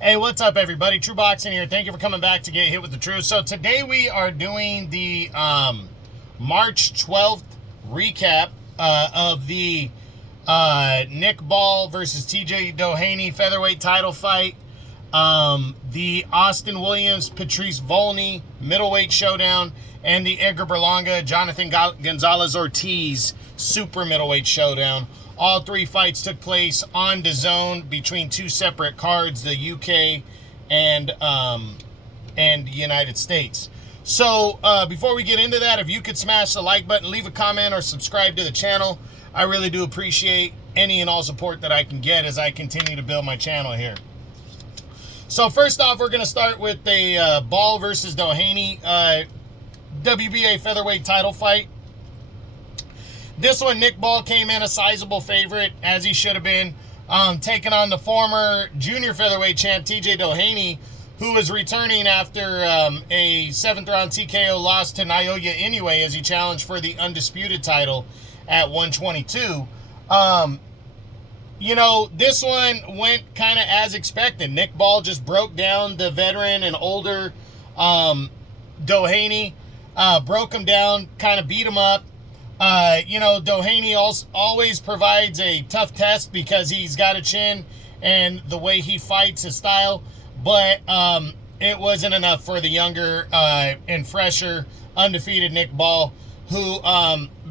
Hey, what's up, everybody? True Boxing here. Thank you for coming back to Get Hit with the Truth. So today we are doing the March 12th recap of the Nick Ball versus TJ Doheny featherweight title fight, the Austin Williams Patrice Volny middleweight showdown, and the Edgar Berlanga Jonathan Gonzalez Ortiz super middleweight showdown. All three fights took place on DAZN between two separate cards, the UK and the United States. So before we get into that, if you could smash the like button, leave a comment, or subscribe to the channel, I really do appreciate any and all support that I can get as I continue to build my channel here. So first off, we're going to start with the Ball versus Doheny WBA featherweight title fight. This one, Nick Ball came in a sizable favorite, as he should have been, taking on the former junior featherweight champ, TJ Doheny, who was returning after a 7th-round TKO loss to Naoya Inoue as he challenged for the undisputed title at 122. You know, this one went kind of as expected. Nick Ball just broke down the veteran and older Doheny, broke him down, kind of beat him up. You know, Doheny always provides a tough test because he's got a chin and the way he fights, his style, but it wasn't enough for the younger and fresher undefeated Nick Ball, who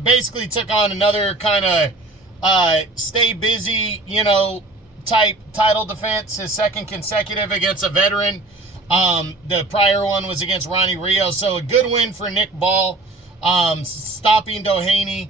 basically took on another kind of stay busy, you know, type title defense, his second consecutive against a veteran. The prior one was against Ronnie Rios, so a good win for Nick Ball, stopping Doheny,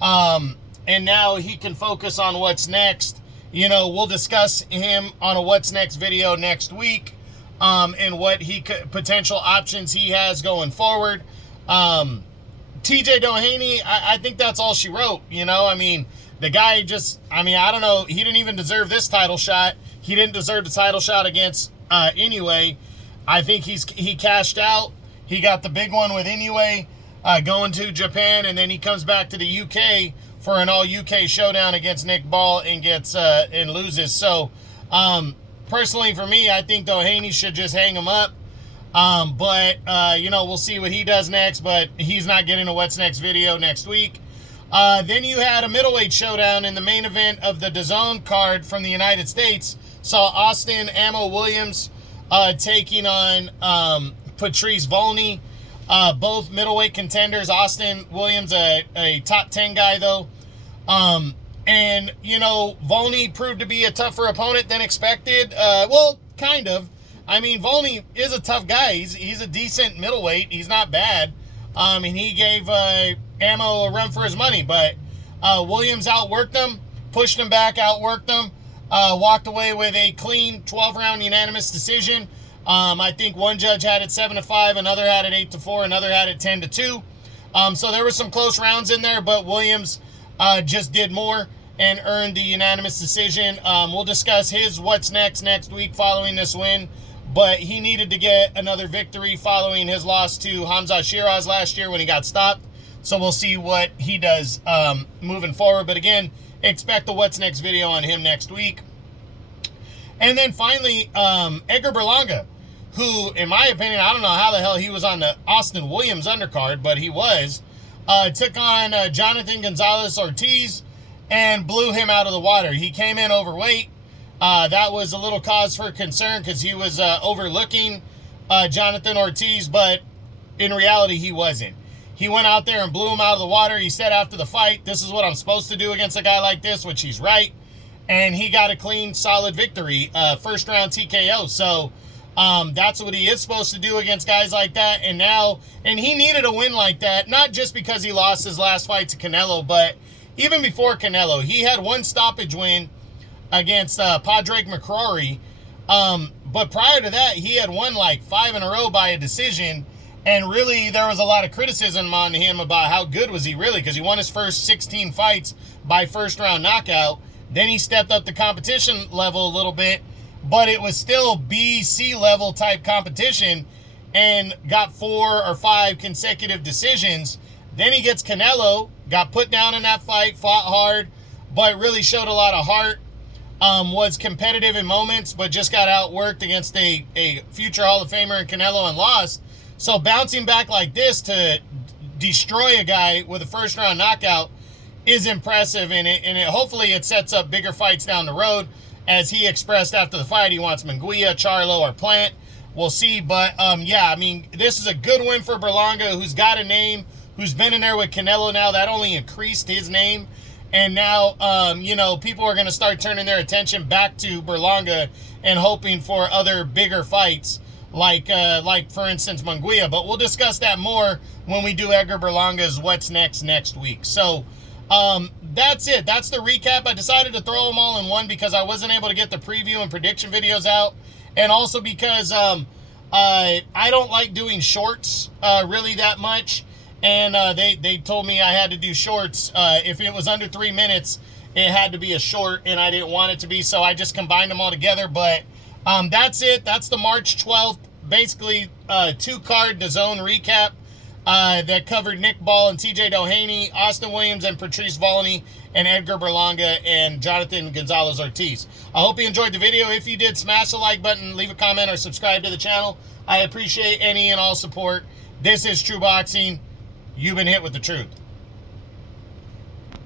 and now he can focus on what's next. You know, we'll discuss him on a what's next video next week, and what potential options he has going forward. TJ Doheny, I think that's all she wrote. You know, I mean, the guy just, I mean, I don't know, he didn't even deserve this title shot. He didn't deserve the title shot against Inoue. I think he cashed out. He got the big one with Inoue, going to Japan, and then he comes back to the UK for an all-UK showdown against Nick Ball and gets and loses. So, personally for me, I think Doheny should just hang him up. But you know, we'll see what he does next, but he's not getting a what's next video next week. Then you had a middleweight showdown in the main event of the DAZN card from the United States. Saw Austin Ammo Williams taking on Patrice Volny. Both middleweight contenders. Austin Williams, a top 10 guy, though. And, you know, Volny proved to be a tougher opponent than expected. Well, kind of. I mean, Volny is a tough guy. He's a decent middleweight. He's not bad. And he gave Ammo a run for his money. But Williams outworked him, pushed him back, outworked him, walked away with a clean 12-round unanimous decision. I think one judge had it 7-5, another had it 8-4, another had it 10-2. So there were some close rounds in there, but Williams just did more and earned the unanimous decision. We'll discuss his what's next week following this win, but he needed to get another victory following his loss to Hamza Shiraz last year when he got stopped. So we'll see what he does moving forward. But again, expect the what's next video on him next week. And then finally, Edgar Berlanga, who, in my opinion, I don't know how the hell he was on the Austin Williams undercard, but he was, took on Jonathan Gonzalez Ortiz and blew him out of the water. He came in overweight. That was a little cause for concern because he was overlooking Jonathan Ortiz, but in reality, he wasn't. He went out there and blew him out of the water. He said after the fight, this is what I'm supposed to do against a guy like this, which he's right. And he got a clean, solid victory, first round TKO. So that's what he is supposed to do against guys like that. And he needed a win like that, not just because he lost his last fight to Canelo, but even before Canelo, he had one stoppage win against Padraig McCrory. But prior to that, he had won like 5 in a row by a decision. And really, there was a lot of criticism on him about how good was he really, because he won his first 16 fights by first round knockout. Then he stepped up the competition level a little bit, but it was still B-C level type competition and got 4 or 5 consecutive decisions. Then he gets Canelo, got put down in that fight, fought hard, but really showed a lot of heart. was competitive in moments, but just got outworked against a future Hall of Famer in Canelo and lost. So bouncing back like this to destroy a guy with a first-round knockout is impressive, and hopefully it sets up bigger fights down the road. As he expressed after the fight, he wants Munguia, Charlo, or Plant. We'll see, but yeah, I mean, this is a good win for Berlanga, who's got a name, who's been in there with Canelo now. That only increased his name. And now, you know, people are going to start turning their attention back to Berlanga and hoping for other bigger fights, like for instance, Munguia. But we'll discuss that more when we do Edgar Berlanga's What's next week. So that's it. That's the recap. I decided to throw them all in one because I wasn't able to get the preview and prediction videos out. And also because I don't like doing shorts really that much. And they told me I had to do shorts. If it was under 3 minutes, it had to be a short, and I didn't want it to be, so I just combined them all together. But that's it. That's the March 12th, basically two-card DAZN recap that covered Nick Ball and TJ Doheny, Austin Williams and Patrice Volny, and Edgar Berlanga and Jonathan Gonzalez Ortiz. I hope you enjoyed the video. If you did, smash the like button, leave a comment, or subscribe to the channel. I appreciate any and all support. This is True Boxing. You've been hit with the truth.